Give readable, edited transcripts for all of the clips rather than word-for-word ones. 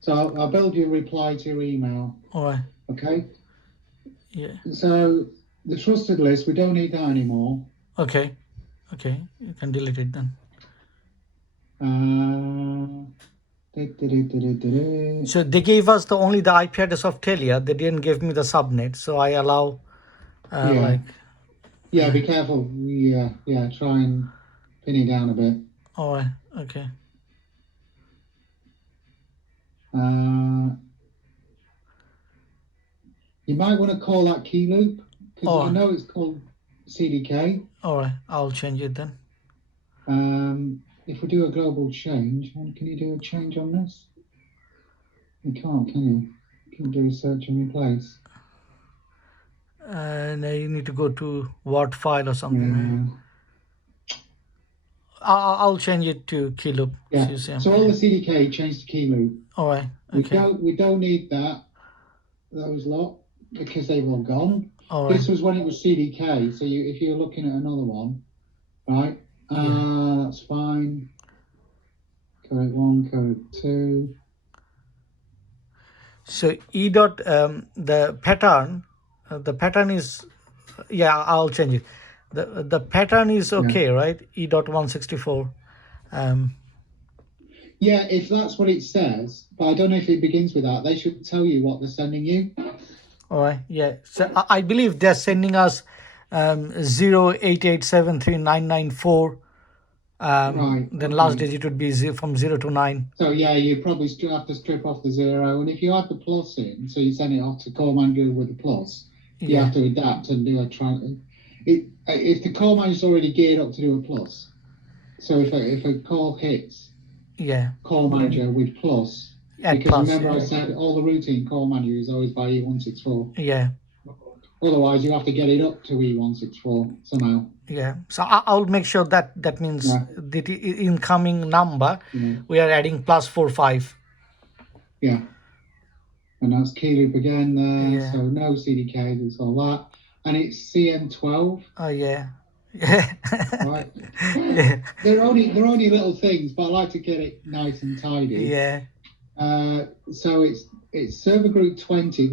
So I'll build you a reply to your email. All right. Okay. Yeah. So the trusted list, we don't need that anymore. Okay. Okay. You can delete it then. So they gave us only the IP address of Telia. They didn't give me the subnet, so I allow like. Yeah, be careful. Yeah, try and pin it down a bit. All right. Okay. You might want to call that key loop because I Oh, know it's called CDK. all right. I'll change it then. If we do a global change, can you do a change on this? You can't, can you? You can do a search and replace. And you need to go to Word file or something. Yeah. I'll change it to key loop. Yeah. So all the CDK change to key loop. All right. Okay. We don't need that. Those lot because they've all gone. All right. This was when it was CDK. So if you're looking at another one, right? That's fine. Code 1, code 2. So E dot the pattern is I'll change it. The pattern is okay, right? E dot 164. Yeah, if that's what it says, but I don't know if it begins with that. They should tell you what they're sending you. All right. Yeah. So I believe they're sending us 088739994. Right. Then last digit would be from 0 to 9. So yeah, you probably have to strip off the 0, and if you add the plus in, so you send it off to call manager with the plus, you have to adapt and do a if the call manager's already geared up to do a plus, so if a call hits, call manager with plus, because remember I said all the routine call manager is always by E164. Yeah. Otherwise, you have to get it up to E164 somehow. Yeah, so I'll make sure that means the incoming number we are adding +45. Yeah, and that's key loop again there. So no CDK, it's all that, and it's CM12. Oh yeah. Right. Yeah. They're only little things, but I like to get it nice and tidy. Yeah. So it's server group 20.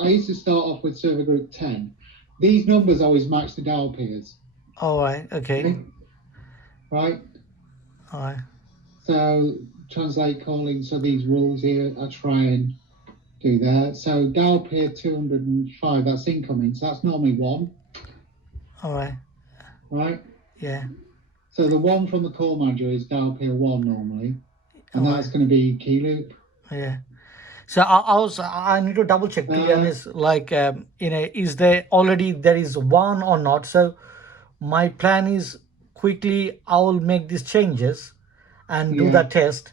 I used to start off with server group 10. These numbers always match the dial pairs. All right. Okay. Right. All right. So translate calling. So these rules here, I try and do that. So dial pair 205. That's incoming. So that's normally 1. All right. Right. Yeah. So the 1 from the call manager is dial pair 1 normally, and that's going to be key loop. Yeah. So I need to double check, to be honest, like is there is 1 or not. So my plan is quickly I will make these changes and do the test,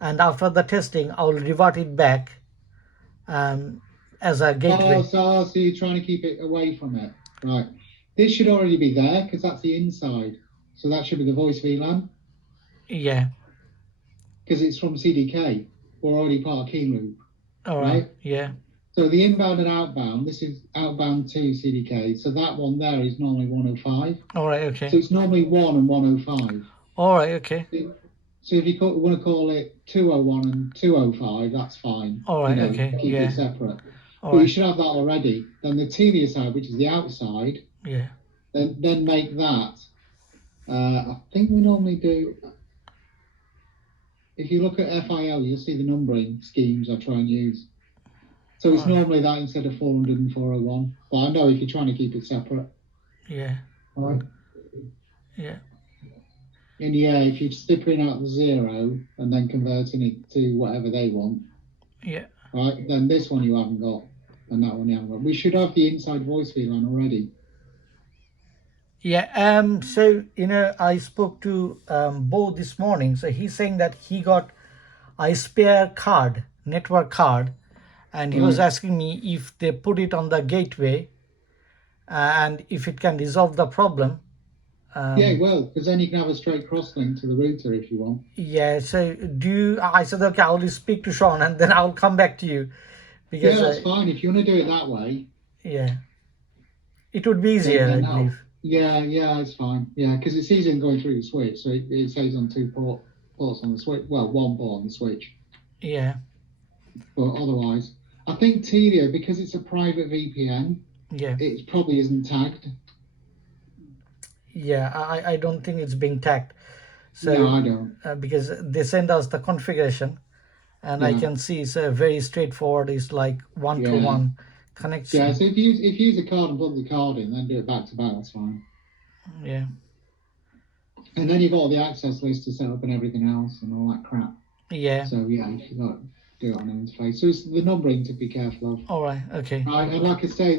and after the testing I will revert it back as a gateway. So you're trying to keep it away from it, right? This should already be there because that's the inside, so that should be the voice VLAN. Yeah. Because it's from CDK, we're already part of key loop. All right. Yeah. So the inbound and outbound, this is outbound to CDK. So that one there is normally 105. All right. Okay. So it's normally 1 and 105. All right. Okay. So if you want to call it 201 and 205, that's fine. All right. Okay. Keep it separate. But you should have that already. Then the Telia side, which is the outside. Yeah. Then make that. I think we normally do. If you look at FIL, you'll see the numbering schemes I try and use. So it's normally that instead of 400 and 401. But I know if you're trying to keep it separate. Yeah. All right. Yeah. And if you're stripping out the 0 and then converting it to whatever they want. Yeah. Right. Then this one you haven't got, and that one you haven't got. We should have the inside voice VLAN already. Yeah. So I spoke to Bo this morning. So he's saying that he got a spare card, network card, and he was asking me if they put it on the gateway, and if it can resolve the problem. Well, because then you can have a straight cross link to the router if you want. Yeah. So I said, okay, I will speak to Sean and then I'll come back to you. Because that's fine if you want to do it that way. Yeah. It would be easier, I believe. Yeah, it's fine. Yeah, because it's easier than going through the switch. So it says on 2 ports on the switch. Well, 1 port on the switch. Yeah. But otherwise, I think Telia, because it's a private VPN, Yeah. it probably isn't tagged. Yeah, I don't think it's being tagged. No, So I don't. because they send us the configuration, and I Yeah, can see it's a very straightforward. It's like one to yeah, one yeah. connection. So if you use a card and plug the card in, then do it back to back. That's fine. Yeah. And then you've got the access list to set up and everything else and all that crap. Yeah. So yeah, you've got to do it on an interface. So it's the numbering to be careful of. All right. Okay. Right, and like I say,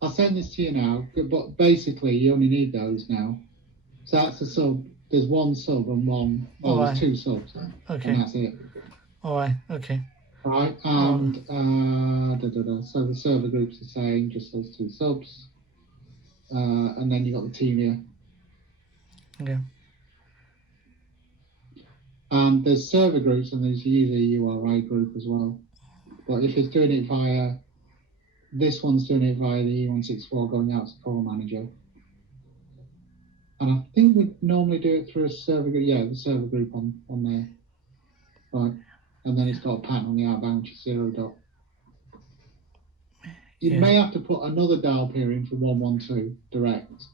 I'll send this to you now. But basically, you only need those now. So that's a sub. There's one sub and one. Oh, All there's right. two subs, Okay. and that's it. All right. Okay. Right, and so the server group's the same, just those two subs, and then you got the team here. Yeah. And there's server groups, and there's usually a URI group as well. But if it's doing it via, this one's doing it via the E164 going out to Call Manager. And I think we normally do it through a server group. Yeah, the server group on there. Right. And then it's got a pattern on the outbound, which is 0 dot. You may have to put another dial pair in for 112 direct.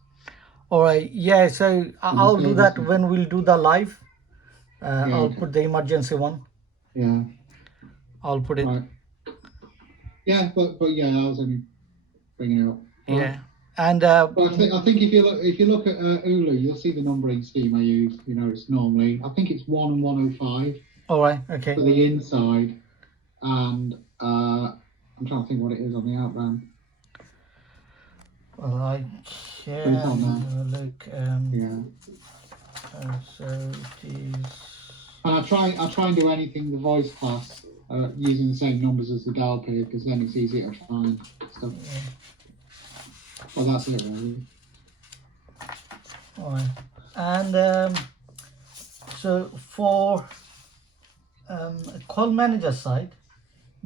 All right. Yeah. So I'll do that when we'll do the live. I'll okay. put the emergency one. Yeah. I'll put it. Right. Yeah, but yeah, I was only bringing it up. Right. Yeah. And but I think if you look at Ulu, you'll see the numbering scheme I use. You know, it's normally, I think it's 1 and 105 all right. Okay. for the inside, and I'm trying to think what it is on the outbound. Well, I can look. Yeah. So it is. And I try and do anything the voice class using the same numbers as the dial pair, because then it's easier to find stuff. Yeah. Well, that's it really. All right. And so for call manager side,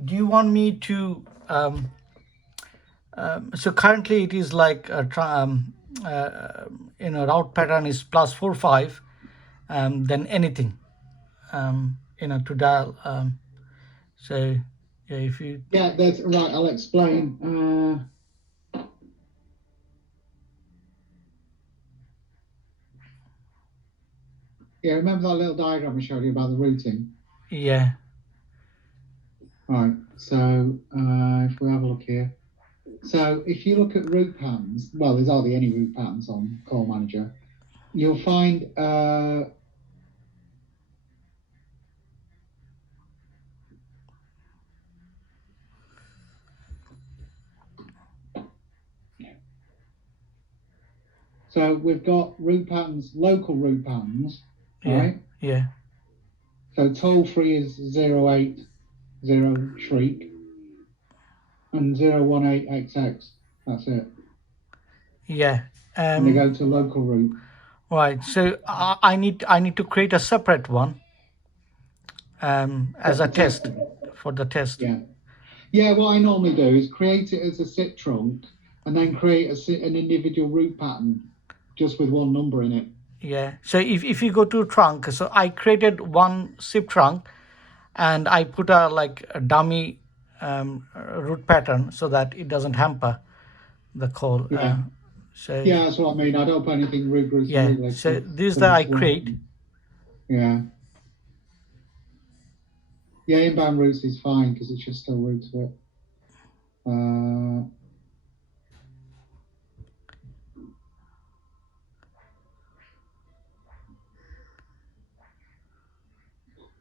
do you want me to so currently it is like route pattern is +45, then anything to dial. So yeah, if you that's right. I'll explain. Yeah, remember that little diagram I showed you about the routing? Yeah. Right, so if we have a look here. So if you look at route patterns, well, there's hardly any route patterns on Call Manager. You'll find so we've got route patterns, local route patterns, right? Yeah. So toll free is 080 shriek and 018XX. That's it. Yeah. And they go to local route. Right. So I need to create a separate one as a test for the test. Yeah. Yeah. What I normally do is create it as a SIP trunk and then create an individual route pattern just with one number in it. Yeah. So if you go to trunk, so I created one SIP trunk, and I put a dummy route pattern so that it doesn't hamper the call. Yeah. So yeah, that's what I mean. I don't put anything route. Yeah. So this that I create. Yeah. Yeah, inbound routes is fine because it's just still route to it.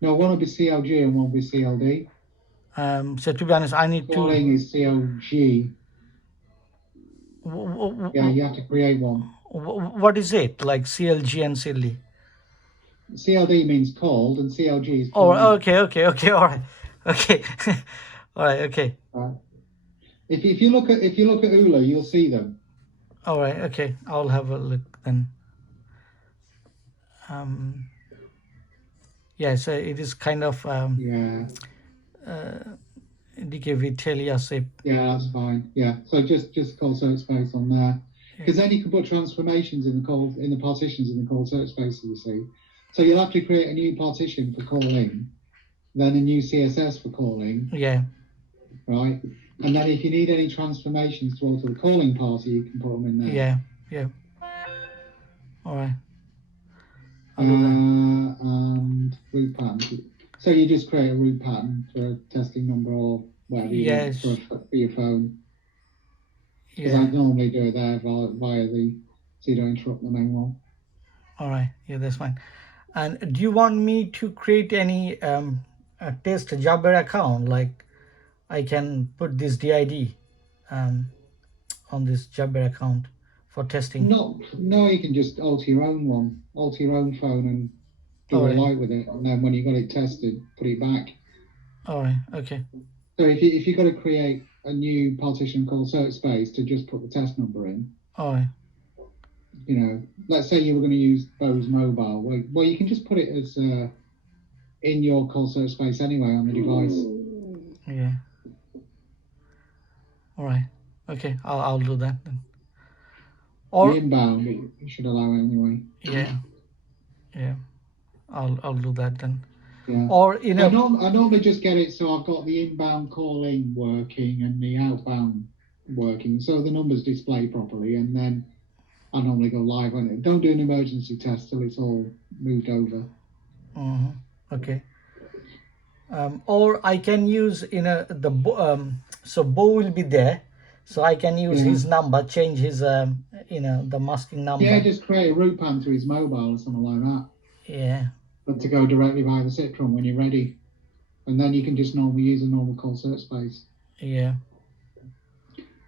No, one will be CLG and one will be CLD. So to be honest, I need Calling is CLG. Yeah, you have to create one. What is it? Like CLG and CLD? CLD means called and CLG is called. Oh, okay, all right. Okay. All right, okay. If you look at Ulu, you'll see them. All right, okay. I'll have a look then. Yeah, so it is kind of DKV Telia SIP. Yeah, that's fine. Yeah, so just call search space on there, because then you can put transformations in the partitions in the call search space. You see, so you'll have to create a new partition for calling, then a new CSS for calling, Yeah. right? And then if you need any transformations to alter the calling party, you can put them in there. Yeah. Yeah. All right. I'll do that. And root pattern. So you just create a root pattern for a testing number or whatever you Yes. want for your phone. Because Yeah. I normally do it there via the, so you don't interrupt the main one. All right. Yeah, that's fine. And do you want me to create any a test Jabber account? Like I can put this DID on this Jabber account for testing. No, you can just alter your own one, alter your own phone and do All what right. you like with it. And then when you got it tested, put it back. All right. Okay. So if you've got to create a new partition called search space to just put the test number in, All right. you know, let's say you were going to use Bose Mobile, well, you can just put it as in your call search space anyway on the device. Yeah. All right. Okay. I'll do that then. Or the inbound, you should allow it anyway. Yeah. Yeah. I'll do that then. Yeah. Or you know, I normally just get it so I've got the inbound calling working and the outbound working, so the numbers display properly, and then I normally go live on it. Don't do an emergency test till it's all moved over. Okay. Or I can use so Bo will be there, so I can use his number, change his the masking number. Yeah, just create a root pan to his mobile or something like that. Yeah. But to go directly via the Citron when you're ready, and then you can just normally use a normal call search space. Yeah.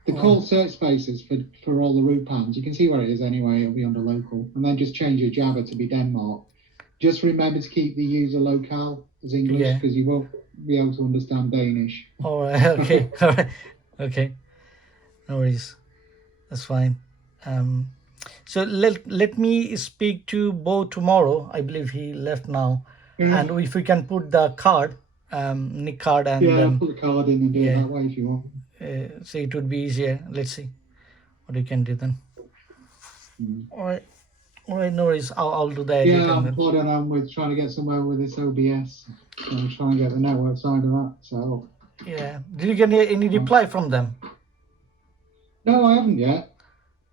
The call search spaces for all the root pans, you can see where it is anyway. It'll be under local, and then just change your Java to be Denmark. Just remember to keep the user locale as English because you won't be able to understand Danish. All right. Okay. All right. Okay. No worries. That's fine. So let me speak to Bo tomorrow. I believe he left now. And if we can put the card, Nick card, and put the card in and do it that way if you want. So it would be easier. Let's see what we can do then. All right, no worries. I'll do that. I'm plodding on with trying to get somewhere with this OBS. So I'm trying to get the network side of that. So yeah, did you get any reply from them? No, I haven't yet.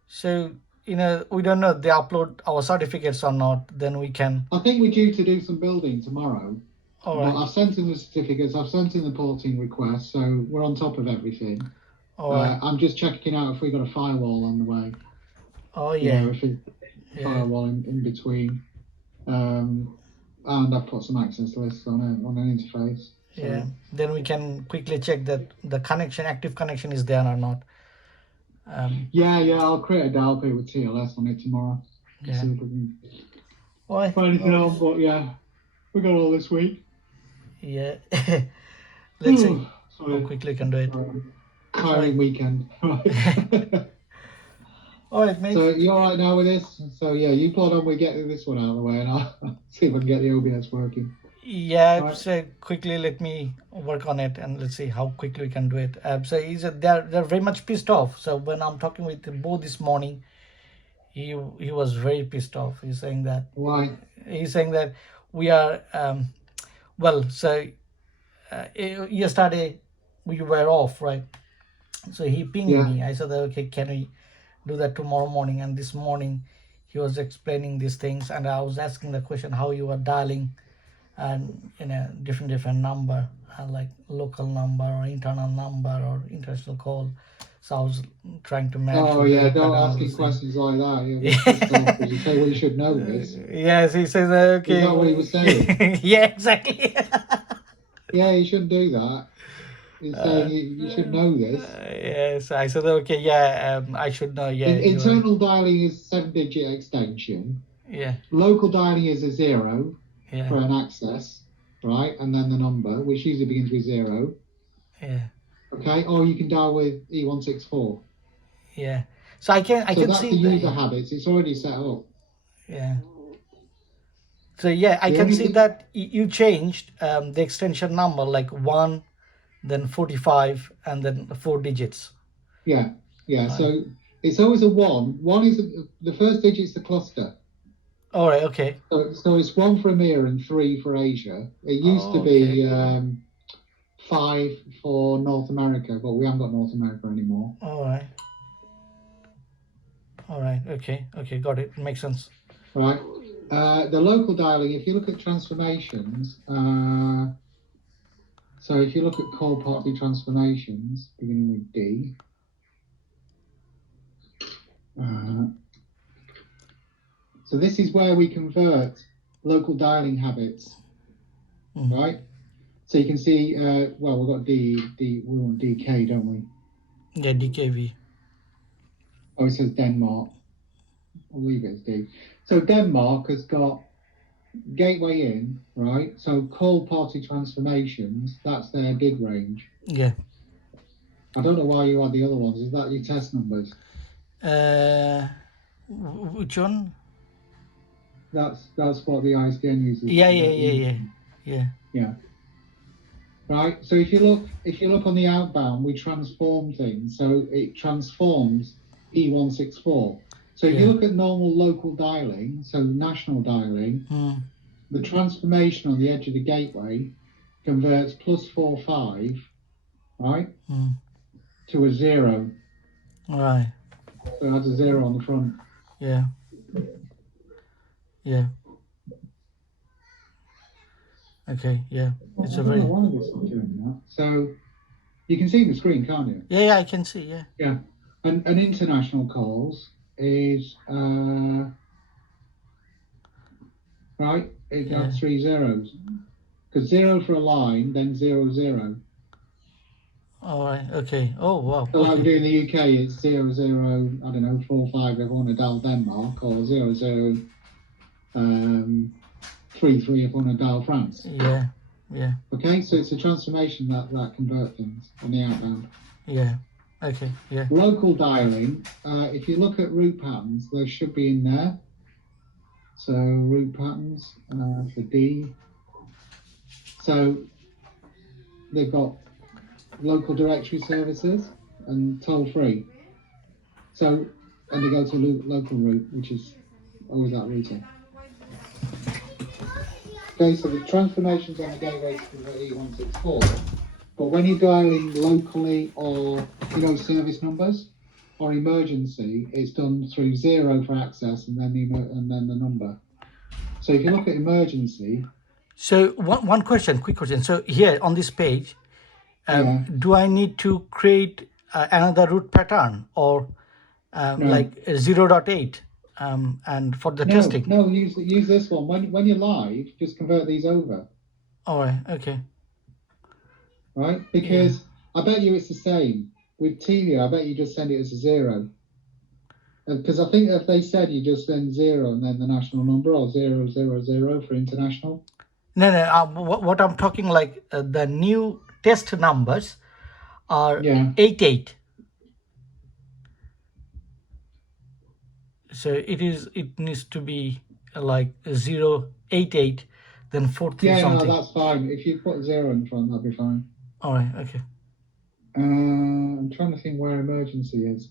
So we don't know if they upload our certificates or not. Then we can. I think we're due to do some building tomorrow. All right. I've sent in the certificates. I've sent in the porting request, so we're on top of everything. All right. I'm just checking out if we got a firewall on the way. Oh yeah. Firewall in between, and I've put some access lists on an interface. So. Yeah. Then we can quickly check that the active connection is there or not. I'll create a dial pit with TLS on it tomorrow. Yeah. See if we can find anything else, but we got all this week. Yeah. Let's see how quickly we can do it. Tiring weekend. All right, mate. So you all right now with this? So you plod on. We get this one out of the way, and I'll see if I can get the OBS working. Yeah. Right. So quickly, let me work on it, and let's see how quickly we can do it. So they're very much pissed off. So when I'm talking with Bo this morning, he was very pissed off. He's saying that. Why? He's saying that we are yesterday we were off, right? So he pinged me. I said, okay, can we do that tomorrow morning? And this morning he was explaining these things, and I was asking the question how you were dialing and different number, like local number or internal number or international call. So I was trying to match. Oh yeah, don't ask him questions like that. You say, well, you should know this. Yes, he says okay. Is that what he was saying? Yeah, exactly. Yeah, you shouldn't do that. He's saying you should know this. Yes, I said okay. Yeah, I should know. Yeah. Internal dialing is 7-digit extension. Yeah. Local dialing is a 0 for an access, right? And then the number, which usually begins with 0. Yeah. Okay, or you can dial with E164. Yeah. So I can that's see the user habits. It's already set up. Yeah. So I can see that you changed the extension number like 1, then 45, and then 4 digits. Yeah. So it's always a 1. 1 is the first digit is the cluster. All right. Okay. So it's 1 for EMEA and 3 for Asia. It used to Okay. be 5 for North America, but we haven't got North America anymore. All right. All right. Okay. Okay. Got it. Makes sense. Right. The local dialing, if you look at transformations, so if you look at call party transformations, beginning with D, so this is where we convert local dialing habits, right? So you can see, well, we've got we want DK, don't we? Yeah, DKV. Oh, it says Denmark. I'll leave it as D. So Denmark has got gateway in, right? So call party transformations, that's their big range. Yeah. I don't know why you had the other ones. Is that your test numbers? Which one? That's what the ISDN uses. Yeah. Right. So if you look on the outbound, we transform things. So it transforms E164. So if you look at normal local dialing, so national dialing, the transformation on the edge of the gateway converts +45, right, to a 0. Right. So it has a 0 on the front. Yeah. Yeah. Okay. Yeah. It's a very. One of us is doing that. So you can see the screen, can't you? Yeah. I can see. Yeah. Yeah. And international calls is right. It has 3 zeros. Because 0 for a line, then 0, 0. All right. Okay. Oh wow. So like we Okay. do in the UK, it's 0, 0, I don't know, 4, 5 if I want to dial Denmark, or 0, 0, 3, 3 if I want to dial France. Yeah. Yeah. Okay, so it's a transformation that convert things on the outbound. Yeah. Okay. Yeah. Local dialing, if you look at route patterns, those should be in there. So route patterns for D. So they've got local directory services and toll free. So, and they go to local route, which is always that router. Okay, so the transformations on the gateway to convert E164, but when you're dialing locally or, service numbers or emergency, it's done through 0 for access and then the number. So if you look at emergency. So one question, quick question. So here on this page, do I need to create another route pattern or No. like 0.8 and for the testing? No, use this one. When you're live, just convert these over. All right. Okay. Right? Because I bet you it's the same. With Telia, I bet you just send it as a 0. Because I think if they said you just send 0 and then the national number, or 0, 0, 0 for international. No. What I'm talking like the new test numbers are 88. So it needs to be like 088, then 43 something. No, that's fine. If you put 0 in front, that'll be fine. All right. Okay. I'm trying to think where emergency is.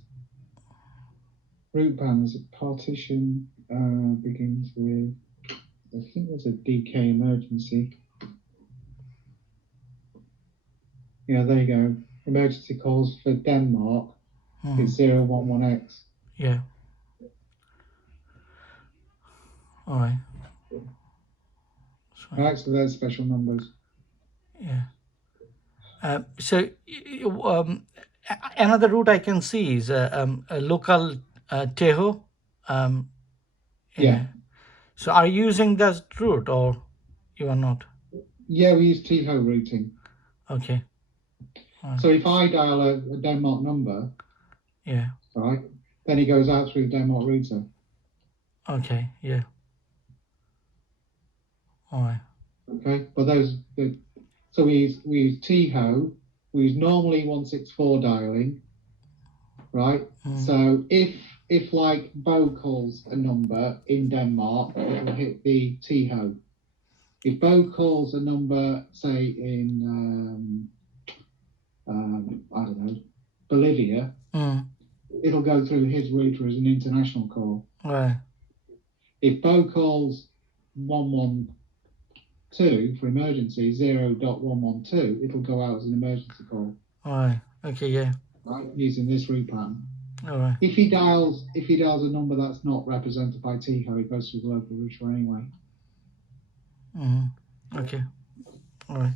Route bands, partition begins with, I think there's a DK emergency. Yeah, there you go. Emergency calls for Denmark is 011X. Yeah. All right. Right, so there's special numbers. Yeah. So another route I can see is a local Tejo. Yeah. So are you using that route or you are not? Yeah, we use Tejo routing. Okay. So if I dial a Denmark number, right, then he goes out through the Denmark router. Okay. Yeah. All right. Okay, but so we use Tejo, we use normally 164 dialing, right? So if like Bo calls a number in Denmark, it will hit the Tejo. If Bo calls a number, say in I don't know, Bolivia, it'll go through his router as an international call. Right. If Bo calls 112 for emergency 0.112, it'll go out as an emergency call. All right. Okay. Yeah. Right, using this route pattern. All right. If he dials a number that's not represented by TCO, it goes through the local router anyway. Okay. All right.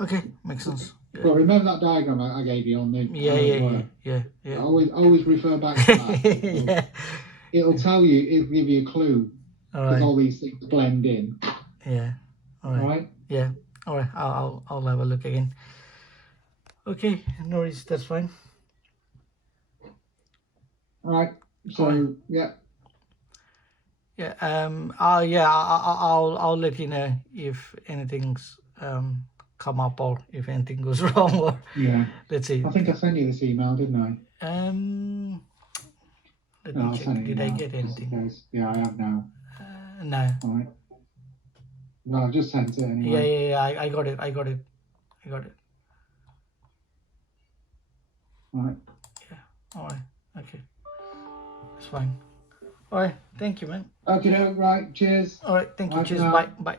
Okay. Makes sense. Yeah. But remember that diagram I gave you on the Yeah. Always refer back to that. Yeah. It'll tell you. It'll give you a clue All because right. all these things blend in. Yeah. All All right. right. Yeah. All right. I'll have a look again. Okay. No worries. That's fine. All right. So All yeah. Yeah. I'll let you know if anything's come up or if anything goes wrong or Yeah. let's see. I think I sent you this email, didn't I? Let No, me I'll check. send it Did I now, get just in anything? case. Yeah, I have now. No. All right. No, I've just sent it anyway. Yeah. I got it. All right. Yeah. All right. Okay. It's fine. All right. Thank you, man. Okay, right. Cheers. All right. Thank you. Bye for Cheers. now. Bye. Bye.